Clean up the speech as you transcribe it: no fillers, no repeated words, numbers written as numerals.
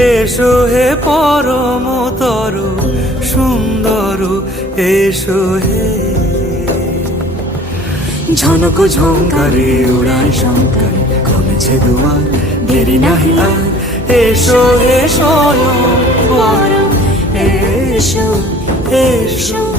এসো হে পরম তরু সুন্দর, এসো হে। ঝনক ঝঙ্কারে উড়ায় শঙ্কারে কমেছে দুয়ার, দেরি নাহি আর। এসো হে স্বয়ং বর, এসো এসো।